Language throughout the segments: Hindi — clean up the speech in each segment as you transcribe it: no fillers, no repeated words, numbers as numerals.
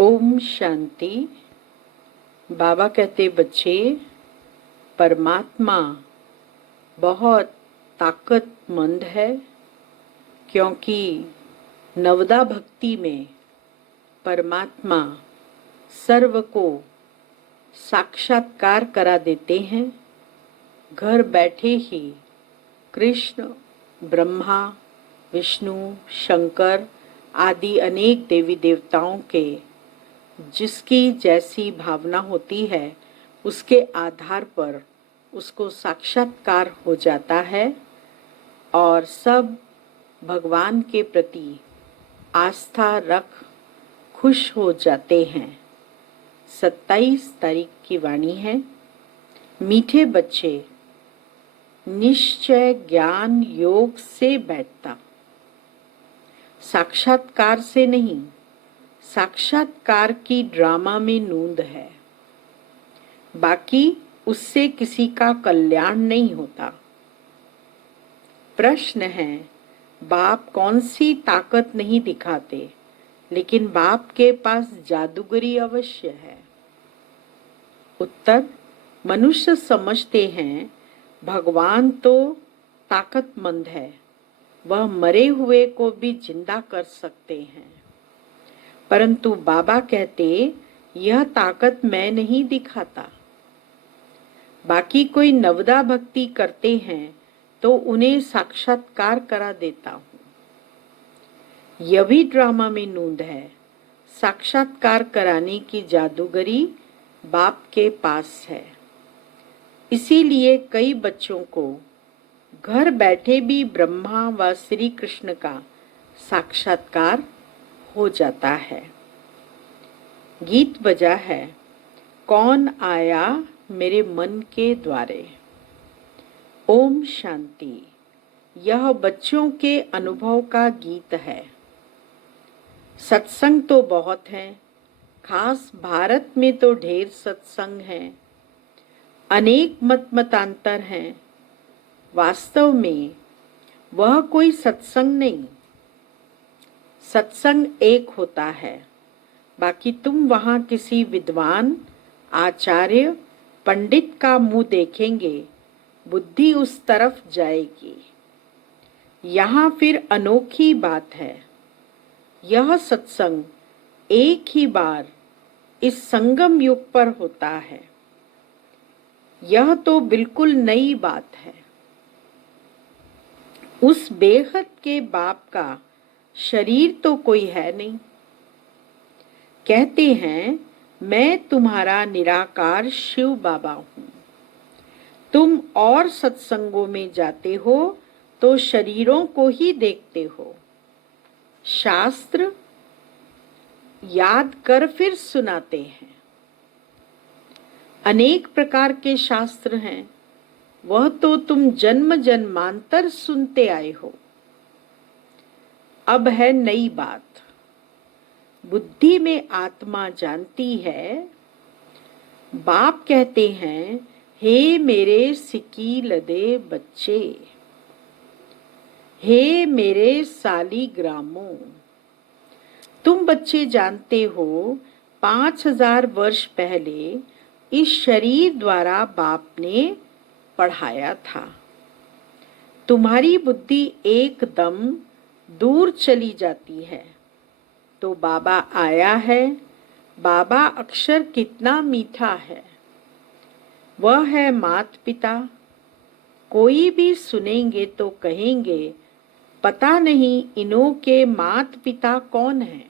ओम शांति। बाबा कहते बच्चे, परमात्मा बहुत ताकतमंद है, क्योंकि नवदा भक्ति में परमात्मा सर्व को साक्षात्कार करा देते हैं। घर बैठे ही कृष्ण, ब्रह्मा, विष्णु, शंकर आदि अनेक देवी देवताओं के जिसकी जैसी भावना होती है उसके आधार पर उसको साक्षात्कार हो जाता है और सब भगवान के प्रति आस्था रख खुश हो जाते हैं। 27 तारीख की वाणी है। मीठे बच्चे, निश्चय ज्ञान योग से बैठता, साक्षात्कार से नहीं। साक्षात्कार की ड्रामा में नूंद है, बाकी उससे किसी का कल्याण नहीं होता। प्रश्न है, बाप कौन सी ताकत नहीं दिखाते, लेकिन बाप के पास जादूगरी अवश्य है। उत्तर, मनुष्य समझते हैं भगवान तो ताकतमंद है, वह मरे हुए को भी जिंदा कर सकते हैं। परंतु बाबा कहते, यह ताकत मैं नहीं दिखाता। बाकी कोई नवदा भक्ति करते हैं तो उन्हें साक्षात्कार करा देता हूँ। यह भी ड्रामा में नूंद है। साक्षात्कार कराने की जादूगरी बाप के पास है। इसीलिए कई बच्चों को घर बैठे भी ब्रह्मा व श्री कृष्ण का साक्षात्कार हो जाता है। गीत बजा है, कौन आया मेरे मन के द्वारे। ओम शांति। यह बच्चों के अनुभव का गीत है। सत्संग तो बहुत हैं, खास भारत में तो ढेर सत्संग हैं, अनेक मतांतर हैं। वास्तव में वह कोई सत्संग नहीं, सत्संग एक होता है। बाकी तुम वहाँ किसी विद्वान, आचार्य, पंडित का मुंह देखेंगे, बुद्धि उस तरफ जाएगी। यहाँ फिर अनोखी बात है, यह सत्संग एक ही बार इस संगम युग पर होता है। यह तो बिल्कुल नई बात है। उस बेहद के बाप का शरीर तो कोई है नहीं। कहते हैं, मैं तुम्हारा निराकार शिव बाबा हूँ। तुम और सत्संगों में जाते हो तो शरीरों को ही देखते हो। शास्त्र याद कर फिर सुनाते हैं। अनेक प्रकार के शास्त्र हैं, वह तो तुम जन्म जन्मांतर सुनते आए हो। अब है नई बात। बुद्धि में आत्मा जानती है। बाप कहते हैं, हे मेरे सिकी लदे बच्चे, हे मेरे सालीग्रामों, तुम बच्चे जानते हो 5000 वर्ष पहले इस शरीर द्वारा बाप ने पढ़ाया था। तुम्हारी बुद्धि एकदम दूर चली जाती है तो बाबा आया है। बाबा अक्षर कितना मीठा है, वह है मात पिता। कोई भी सुनेंगे तो कहेंगे, पता नहीं इन्हों के मात पिता कौन हैं।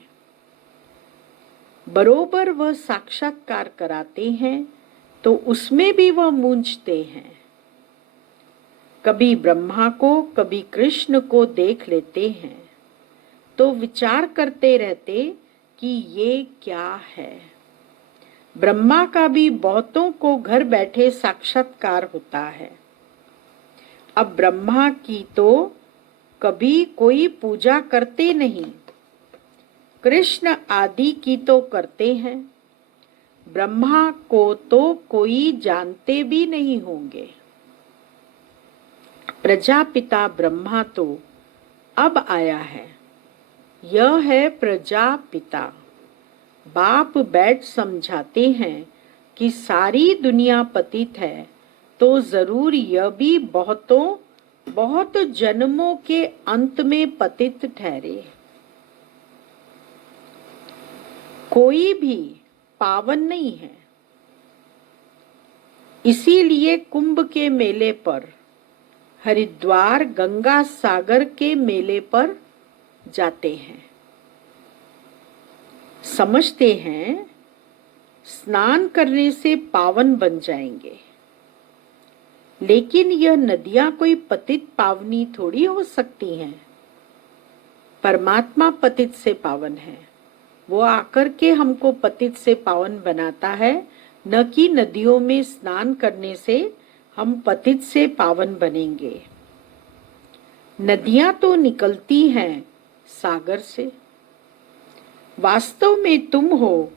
बरोबर वह साक्षात्कार कराते हैं तो उसमें भी वह मूंझते हैं। कभी ब्रह्मा को, कभी कृष्ण को देख लेते हैं तो विचार करते रहते कि ये क्या है। ब्रह्मा का भी बहुतों को घर बैठे साक्षात्कार होता है। अब ब्रह्मा की तो कभी कोई पूजा करते नहीं, कृष्ण आदि की तो करते हैं। ब्रह्मा को तो कोई जानते भी नहीं होंगे। प्रजापिता ब्रह्मा तो अब आया है। यह है प्रजापिता। बाप बैठ समझाते हैं कि सारी दुनिया पतित है, तो जरूर यह भी बहुत जन्मों के अंत में पतित ठहरे। कोई भी पावन नहीं है। इसीलिए कुंभ के मेले पर, हरिद्वार गंगा सागर के मेले पर जाते हैं। समझते हैं स्नान करने से पावन बन जाएंगे। लेकिन यह नदियां कोई पतित पावनी थोड़ी हो सकती हैं। परमात्मा पतित से पावन है। वो आकर के हमको पतित से पावन बनाता है, न कि नदियों में स्नान करने से हम पतित से पावन बनेंगे। नदियां तो निकलती हैं सागर से। वास्तव में तुम हो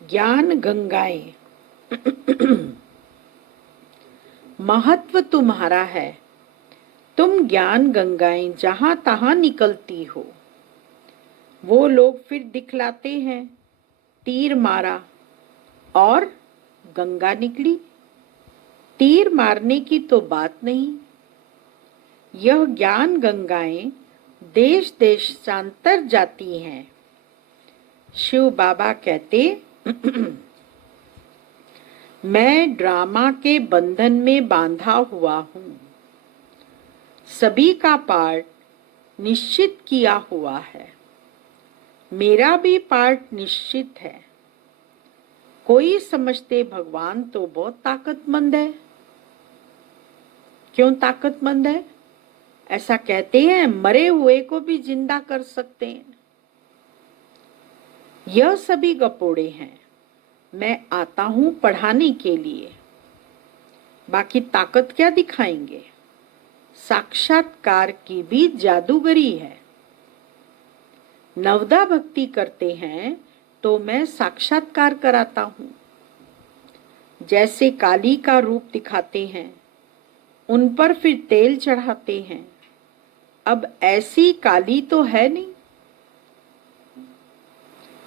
ज्ञान गंगाएं। महत्व तुम्हारा है। तुम ज्ञान गंगाएं जहां तहां निकलती हो। वो लोग फिर दिखलाते हैं, तीर मारा और गंगा निकली। तीर मारने की तो बात नहीं। यह ज्ञान गंगाएं देश देशांतर जाती हैं। शिव बाबा कहते मैं ड्रामा के बंधन में बांधा हुआ हूं। सभी का पार्ट निश्चित किया हुआ है। मेरा भी पार्ट निश्चित है। कोई समझते भगवान तो बहुत ताकतमंद है। क्यों ताकतमंद है? ऐसा कहते हैं मरे हुए को भी जिंदा कर सकते हैं। यह सभी गपोड़े हैं। मैं आता हूं पढ़ाने के लिए। बाकी ताकत क्या दिखाएंगे? साक्षात्कार की भी जादूगरी है। नवदा भक्ति करते हैं तो मैं साक्षात्कार कराता हूं। जैसे काली का रूप दिखाते हैं, उन पर फिर तेल चढ़ाते हैं। अब ऐसी काली तो है नहीं,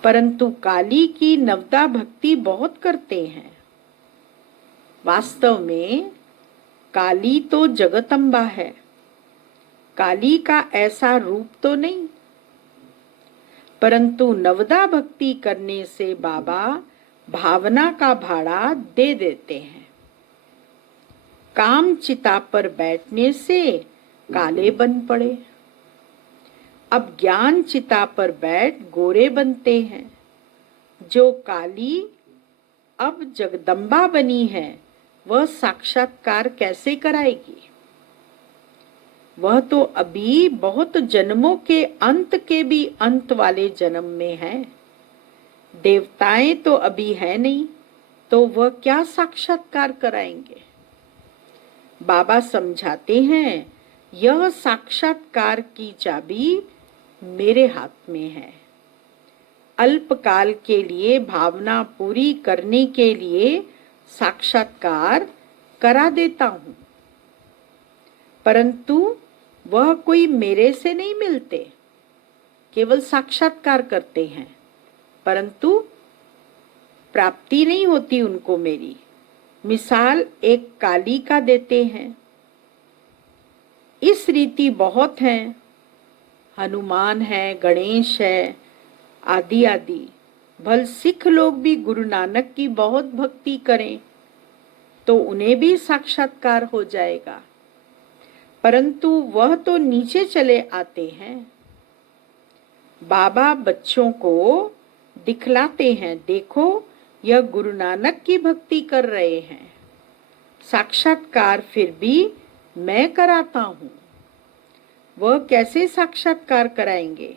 परंतु काली की नवदा भक्ति बहुत करते हैं। वास्तव में काली तो जगदम्बा है। काली का ऐसा रूप तो नहीं, परंतु नवदा भक्ति करने से बाबा भावना का भाड़ा दे देते हैं। काम चिता पर बैठने से काले बन पड़े। अब ज्ञान चिता पर बैठ गोरे बनते हैं। जो काली अब जगदम्बा बनी है, वह साक्षात्कार कैसे कराएगी? वह तो अभी बहुत जन्मों के भी अंत वाले जन्म में है। देवताएं तो अभी है नहीं, तो वह क्या साक्षात्कार कराएंगे? बाबा समझाते हैं यह साक्षात्कार की चाबी मेरे हाथ में है। अल्पकाल के लिए भावना पूरी करने के लिए साक्षात्कार करा देता हूं, परंतु वह कोई मेरे से नहीं मिलते। केवल साक्षात्कार करते हैं, परंतु प्राप्ति नहीं होती उनको मेरी। मिसाल एक काली का देते हैं। इस रीति बहुत हैं। हनुमान है, गणेश है, आदि आदि। भल सिख लोग भी गुरु नानक की बहुत भक्ति करें तो उन्हें भी साक्षात्कार हो जाएगा, परंतु वह तो नीचे चले आते हैं। बाबा बच्चों को दिखलाते हैं, देखो यह गुरु नानक की भक्ति कर रहे हैं। साक्षात्कार फिर भी मैं कराता हूं। वह कैसे साक्षात्कार कराएंगे?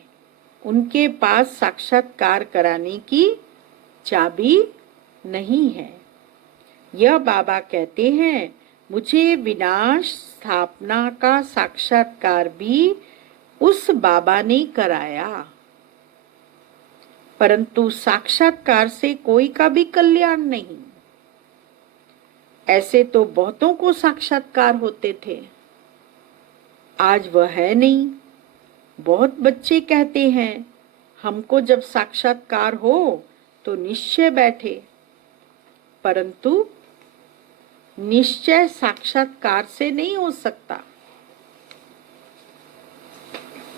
उनके पास साक्षात्कार कराने की चाबी नहीं है। यह बाबा कहते हैं मुझे विनाश स्थापना का साक्षात्कार भी उस बाबा ने कराया, परंतु साक्षात्कार से कोई का भी कल्याण नहीं। ऐसे तो बहुतों को साक्षात्कार होते थे, आज वह है नहीं। बहुत बच्चे कहते हैं हमको जब साक्षात्कार हो तो निश्चय बैठे, परंतु निश्चय साक्षात्कार से नहीं हो सकता।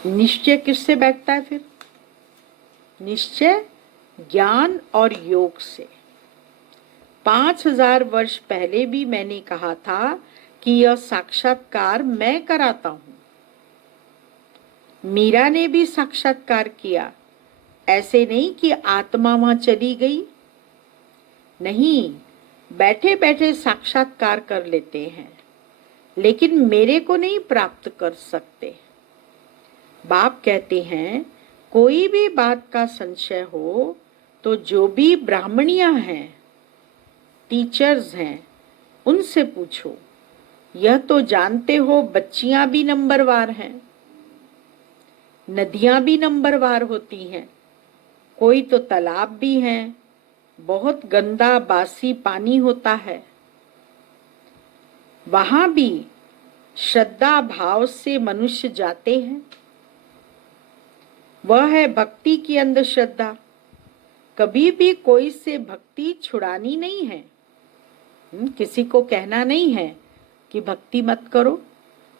निश्चय किससे बैठता है फिर? निश्चय ज्ञान और योग से। 5000 वर्ष पहले भी मैंने कहा था कि यह साक्षात्कार मैं कराता हूं। मीरा ने भी साक्षात्कार किया, ऐसे नहीं कि आत्मा वहां चली गई। नहीं, बैठे बैठे साक्षात्कार कर लेते हैं, लेकिन मेरे को नहीं प्राप्त कर सकते। बाप कहते हैं कोई भी बात का संशय हो तो जो भी ब्राह्मणियां हैं, टीचर्स हैं, उनसे पूछो। यह तो जानते हो बच्चियां भी नंबरवार हैं, नदियां भी नंबरवार होती हैं, कोई तो तालाब भी हैं, बहुत गंदा बासी पानी होता है। वहां भी श्रद्धा भाव से मनुष्य जाते हैं। वह है भक्ति की अंधश्रद्धा। कभी भी कोई से भक्ति छुड़ानी नहीं है। किसी को कहना नहीं है कि भक्ति मत करो,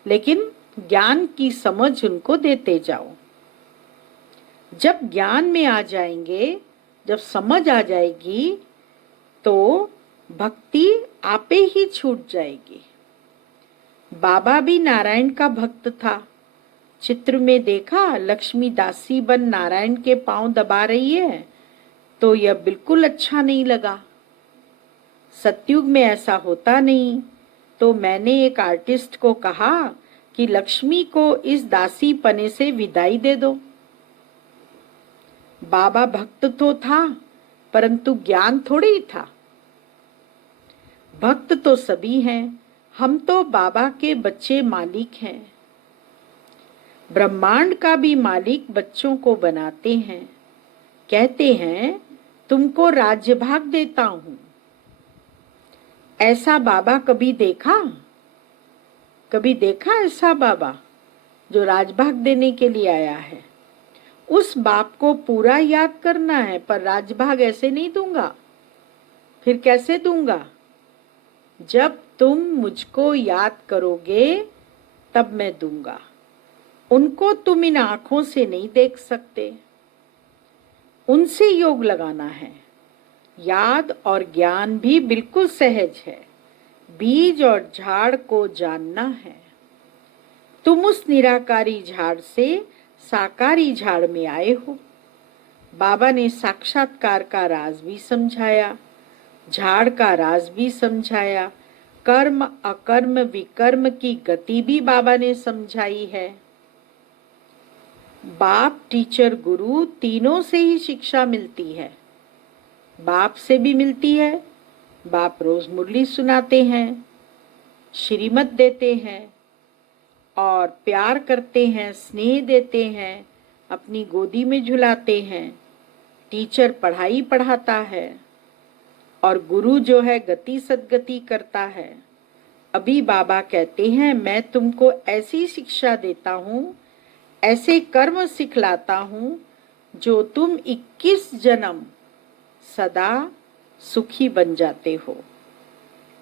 लेकिन ज्ञान की समझ उनको देते जाओ। जब ज्ञान में आ जाएंगे, जब समझ आ जाएगी, तो भक्ति आपे ही छूट जाएगी। बाबा भी नारायण का भक्त था। चित्र में देखा लक्ष्मी दासी बन नारायण के पांव दबा रही है, तो यह बिल्कुल अच्छा नहीं लगा। सतयुग में ऐसा होता नहीं। तो मैंने एक आर्टिस्ट को कहा कि लक्ष्मी को इस दासी पने से विदाई दे दो। बाबा भक्त तो था, परंतु ज्ञान थोड़ी ही था। भक्त तो सभी हैं, हम तो बाबा के बच्चे मालिक हैं। ब्रह्मांड का भी मालिक बच्चों को बनाते हैं। कहते हैं तुमको राज्य भाग देता हूं। ऐसा बाबा कभी देखा? कभी देखा ऐसा बाबा जो राजभाग देने के लिए आया है? उस बाप को पूरा याद करना है, पर राजभाग ऐसे नहीं दूंगा। फिर कैसे दूंगा? जब तुम मुझको याद करोगे तब मैं दूंगा। उनको तुम इन आंखों से नहीं देख सकते, उनसे योग लगाना है। याद और ज्ञान भी बिल्कुल सहज है। बीज और झाड़ को जानना है। तुम उस निराकारी झाड़ से साकारी झाड़ में आए हो। बाबा ने साक्षात्कार का राज भी समझाया, झाड़ का राज भी समझाया, कर्म अकर्म विकर्म की गति भी बाबा ने समझाई है। बाप, टीचर, गुरु तीनों से ही शिक्षा मिलती है। बाप से भी मिलती है। बाप रोज मुरली सुनाते हैं, श्रीमत देते हैं और प्यार करते हैं, स्नेह देते हैं, अपनी गोदी में झुलाते हैं। टीचर पढ़ाई पढ़ाता है और गुरु जो है गति सद्गति करता है। अभी बाबा कहते हैं मैं तुमको ऐसी शिक्षा देता हूँ, ऐसे कर्म सिखलाता हूँ जो तुम 21 जन्म सदा सुखी बन जाते हो।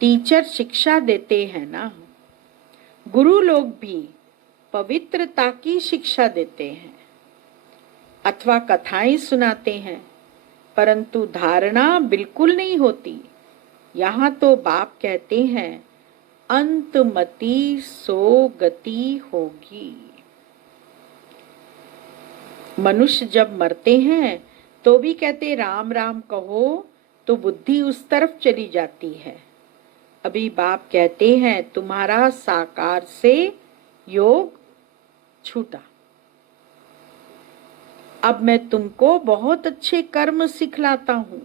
टीचर शिक्षा देते हैं ना, गुरु लोग भी पवित्रता की शिक्षा देते हैं अथवा कथाएं सुनाते हैं, परंतु धारणा बिल्कुल नहीं होती। यहाँ तो बाप कहते हैं अंतमति सो गति होगी। मनुष्य जब मरते हैं तो भी कहते राम राम कहो, तो बुद्धि उस तरफ चली जाती है। अभी बाप कहते हैं तुम्हारा साकार से योग छूटा। अब मैं तुमको बहुत अच्छे कर्म सिखलाता हूँ।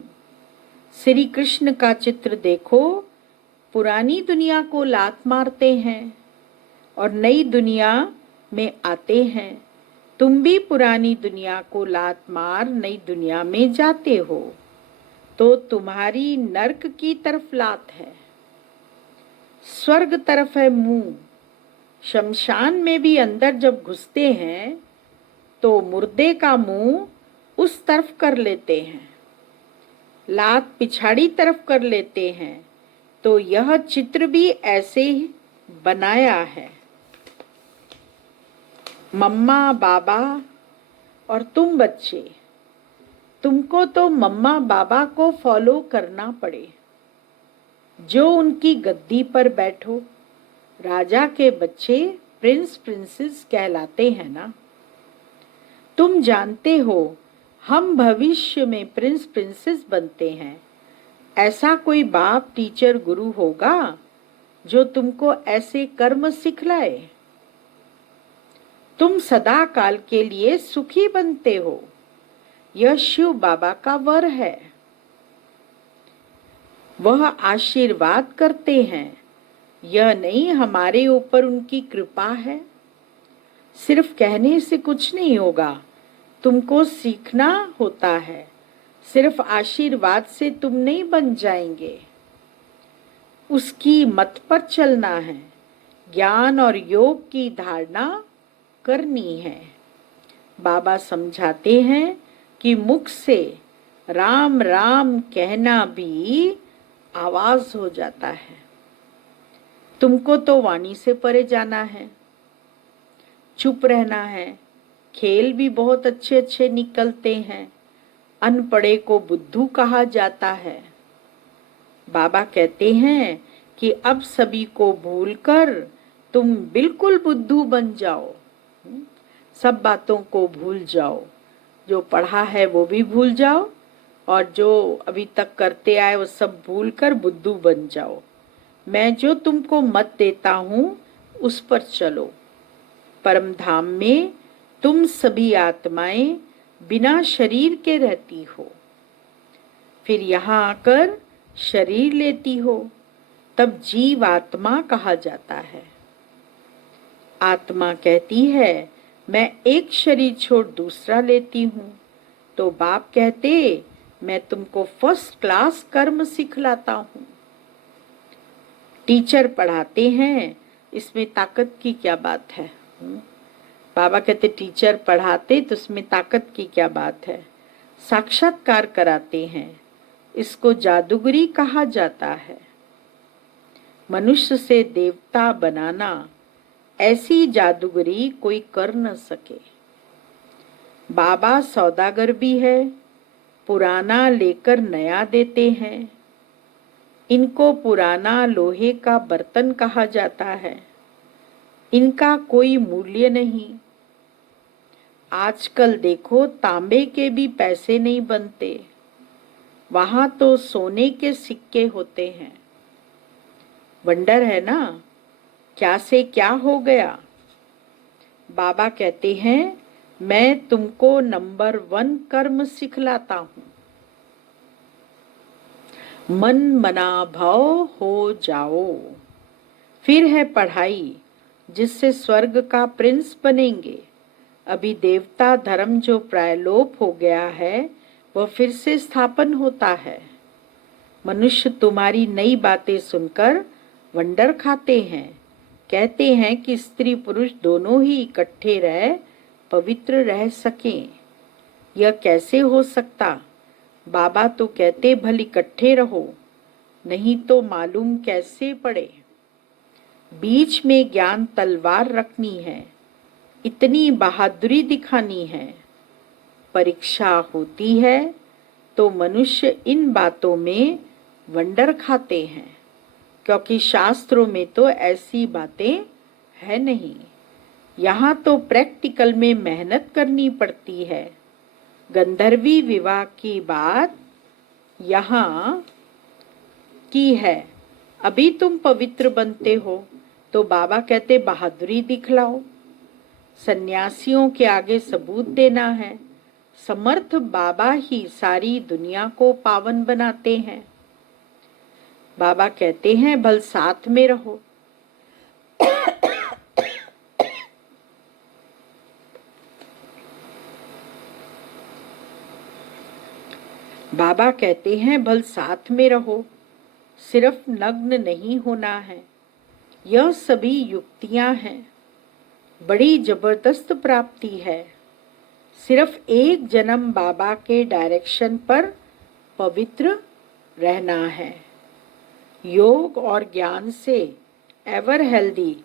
श्री कृष्ण का चित्र देखो, पुरानी दुनिया को लात मारते हैं और नई दुनिया में आते हैं। तुम भी पुरानी दुनिया को लात मार नई दुनिया में जाते हो, तो तुम्हारी नरक की तरफ लात है, स्वर्ग तरफ है मुंह। शमशान में भी अंदर जब घुसते हैं तो मुर्दे का मुंह उस तरफ कर लेते हैं। लात पिछाड़ी तरफ कर लेते हैं, तो यह चित्र भी ऐसे ही बनाया है। मम्मा बाबा और तुम बच्चे, तुमको तो मम्मा बाबा को फॉलो करना पड़े। जो उनकी गद्दी पर बैठो। राजा के बच्चे प्रिंस प्रिंसेस कहलाते हैं ना। तुम जानते हो हम भविष्य में प्रिंस प्रिंसेस बनते हैं। ऐसा कोई बाप टीचर गुरु होगा जो तुमको ऐसे कर्म सिखलाए। तुम सदा काल के लिए सुखी बनते हो। यह शिव बाबा का वर है। वह आशीर्वाद करते हैं। यह नहीं हमारे ऊपर उनकी कृपा है। सिर्फ कहने से कुछ नहीं होगा, तुमको सीखना होता है। सिर्फ आशीर्वाद से तुम नहीं बन जाएंगे, उसकी मत पर चलना है। ज्ञान और योग की धारणा करनी है। बाबा समझाते हैं कि मुख से राम राम कहना भी आवाज हो जाता है। तुमको तो वाणी से परे जाना है, चुप रहना है। खेल भी बहुत अच्छे अच्छे निकलते हैं। अनपढ़े को बुद्धू कहा जाता है। बाबा कहते हैं कि अब सभी को भूलकर तुम बिल्कुल बुद्धू बन जाओ। सब बातों को भूल जाओ। जो पढ़ा है वो भी भूल जाओ, और जो अभी तक करते आए वो सब भूलकर बुद्धू बन जाओ। मैं जो तुमको मत देता हूँ उस पर चलो। परम धाम में तुम सभी आत्माएं बिना शरीर के रहती हो, फिर यहाँ आकर शरीर लेती हो, तब जीव आत्मा कहा जाता है। आत्मा कहती है मैं एक शरीर छोड़ दूसरा लेती हूँ, तो बाप कहते मैं तुमको फर्स्ट क्लास कर्म सिखलाता हूँ। टीचर पढ़ाते हैं, इसमें ताकत की क्या बात है। बाबा कहते टीचर पढ़ाते तो इसमें ताकत की क्या बात है। साक्षात्कार कराते हैं, इसको जादूगरी कहा जाता है। मनुष्य से देवता बनाना, ऐसी जादूगरी कोई कर न सके। बाबा सौदागर भी है, पुराना लेकर नया देते हैं। इनको पुराना लोहे का बर्तन कहा जाता है। इनका कोई मूल्य नहीं। आजकल देखो तांबे के भी पैसे नहीं बनते, वहां तो सोने के सिक्के होते हैं। वंडर है ना, क्या से क्या हो गया। बाबा कहते हैं मैं तुमको नंबर 1 कर्म सिखलाता हूँ। मन मना भाव हो जाओ। फिर है पढ़ाई, जिससे स्वर्ग का प्रिंस बनेंगे। अभी देवता धर्म जो प्रायलोप हो गया है, वह फिर से स्थापन होता है। मनुष्य तुम्हारी नई बातें सुनकर वंडर खाते हैं। कहते हैं कि स्त्री पुरुष दोनों ही इकट्ठे रह पवित्र रह सकें। यह कैसे हो सकता। बाबा तो कहते भल इकट्ठे रहो, नहीं तो मालूम कैसे पड़े। बीच में ज्ञान तलवार रखनी है, इतनी बहादुरी दिखानी है। परीक्षा होती है तो मनुष्य इन बातों में वंडर खाते हैं, क्योंकि शास्त्रों में तो ऐसी बातें है नहीं। यहाँ तो प्रैक्टिकल में मेहनत करनी पड़ती है। गंधर्वी विवाह की बात यहाँ की है। अभी तुम पवित्र बनते हो तो बाबा कहते बहादुरी दिखलाओ। सन्यासियों के आगे सबूत देना है। समर्थ बाबा ही सारी दुनिया को पावन बनाते हैं। बाबा कहते हैं भल साथ में रहो। बाबा कहते हैं भल साथ में रहो, सिर्फ नग्न नहीं होना है। यह सभी युक्तियां हैं, बड़ी जबरदस्त प्राप्ति है। सिर्फ एक जन्म बाबा के डायरेक्शन पर पवित्र रहना है। योग और ज्ञान से एवर हेल्दी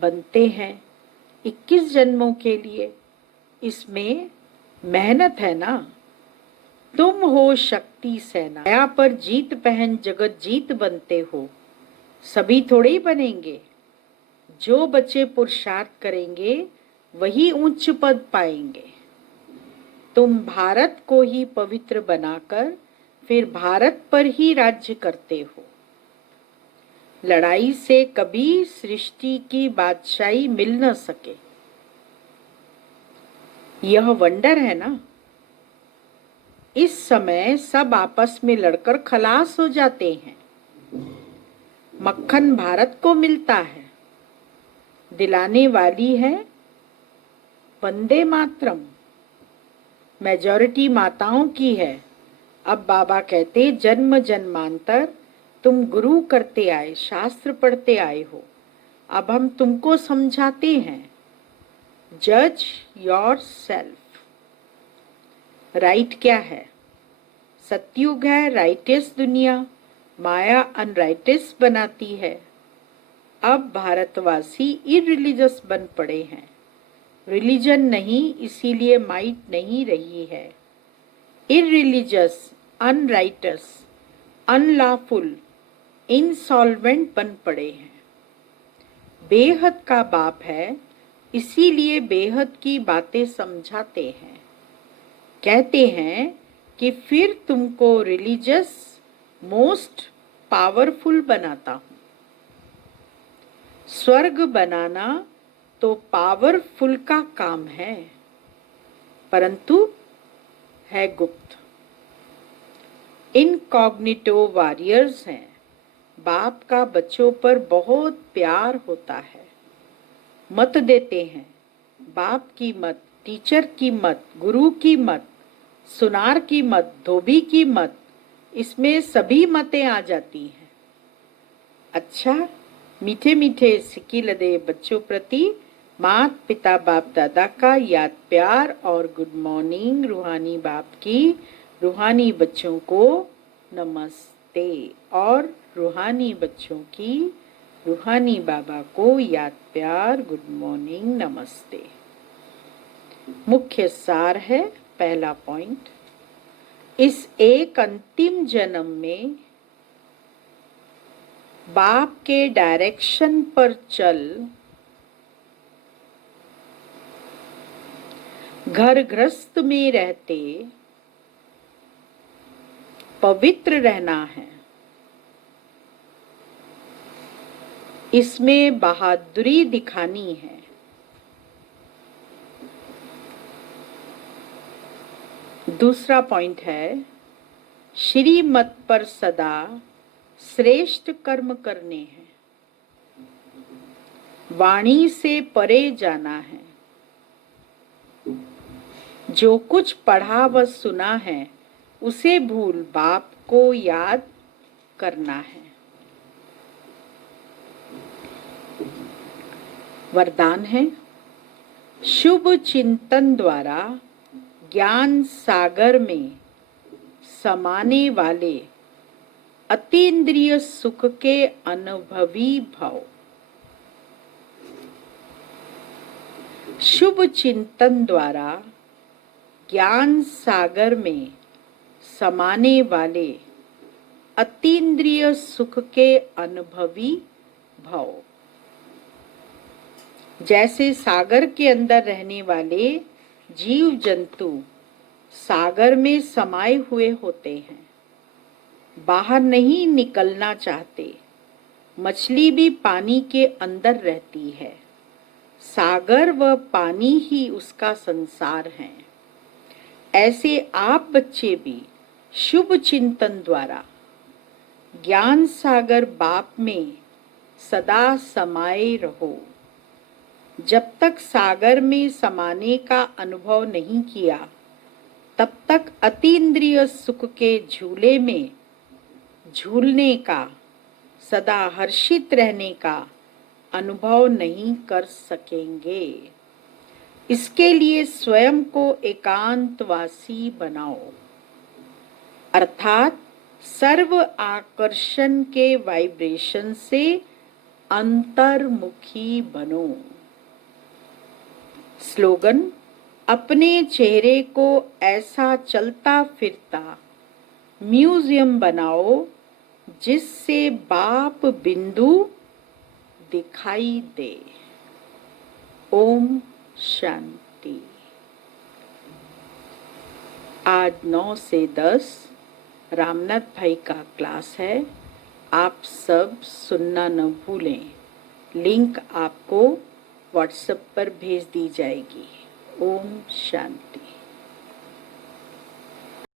बनते हैं 21 जन्मों के लिए। इसमें मेहनत है ना। तुम हो शक्ति सेना, माया पर जीत पहन जगत जीत बनते हो। सभी थोड़े ही बनेंगे। जो बच्चे पुरुषार्थ करेंगे वही उच्च पद पाएंगे। तुम भारत को ही पवित्र बनाकर फिर भारत पर ही राज्य करते हो। लड़ाई से कभी सृष्टि की बादशाही मिल न सके। यह वंडर है ना। इस समय सब आपस में लड़कर खलास हो जाते हैं। मक्खन भारत को मिलता है। दिलाने वाली है वंदे मातरम। मेजॉरिटी माताओं की है। अब बाबा कहते जन्म जन्मांतर तुम गुरु करते आए, शास्त्र पढ़ते आए हो। अब हम तुमको समझाते हैं। जज योर सेल्फ। राइट क्या है? सतयुग है राइटियस दुनिया, माया अनराइटियस बनाती है। अब भारतवासी इररिलीजियस बन पड़े हैं। रिलीजन नहीं, इसीलिए माइट नहीं रही है। इररिलीजियस, अनराइटस, अनलॉफुल, इंसॉल्वेंट बन पड़े हैं। बेहद का बाप है, इसीलिए बेहद की बातें समझाते हैं। कहते हैं कि फिर तुमको रिलीजियस मोस्ट पावरफुल बनाता हूं। स्वर्ग बनाना तो पावरफुल का काम है, परंतु है गुप्त। इनकॉग्निटो वॉरियर्स हैं। बाप का बच्चों पर बहुत प्यार होता है। मत देते हैं। बाप की मत, टीचर की मत, गुरु की मत, सुनार की मत, धोबी की मत, इसमें सभी मतें आ जाती हैं। अच्छा, मीठे मीठे सिक्की लदे बच्चों प्रति मात पिता बाप दादा का याद प्यार और गुड मॉर्निंग। रूहानी बाप की रूहानी बच्चों को नमस्ते और रूहानी बच्चों की रूहानी बाबा को याद प्यार गुड मॉर्निंग नमस्ते। मुख्य सार है पहला पॉइंट, इस एक अंतिम जन्म में बाप के डायरेक्शन पर चल घर गृहस्थ में रहते पवित्र रहना है। इसमें बहादुरी दिखानी है। दूसरा पॉइंट है, श्रीमत पर सदा श्रेष्ठ कर्म करने हैं। वाणी से परे जाना है। जो कुछ पढ़ा व सुना है उसे भूल बाप को याद करना है। वरदान है, शुभ चिंतन द्वारा ज्ञान सागर में समाने वाले अतीन्द्रिय सुख के अनुभवी भव। शुभ चिंतन द्वारा ज्ञान सागर में समाने वाले अतीन्द्रिय सुख के अनुभवी भव। जैसे सागर के अंदर रहने वाले जीव जंतु सागर में समाये हुए होते हैं, बाहर नहीं निकलना चाहते। मछली भी पानी के अंदर रहती है। सागर व पानी ही उसका संसार है। ऐसे आप बच्चे भी शुभ चिंतन द्वारा ज्ञान सागर बाप में सदा समाये रहो। जब तक सागर में समाने का अनुभव नहीं किया, तब तक अतीन्द्रिय सुख के झूले में झूलने का, सदा हर्षित रहने का अनुभव नहीं कर सकेंगे। इसके लिए स्वयं को एकांतवासी बनाओ। अर्थात सर्व आकर्षण के वाइब्रेशन से अंतर्मुखी बनो। स्लोगन, अपने चेहरे को ऐसा चलता फिरता म्यूजियम बनाओ जिससे बाप बिंदु दिखाई दे। ओम शांति। आज 9 से 10 रामनाथ भाई का क्लास है। आप सब सुनना न भूलें। लिंक आपको व्हाट्सएप पर भेज दी जाएगी। ओम शांति।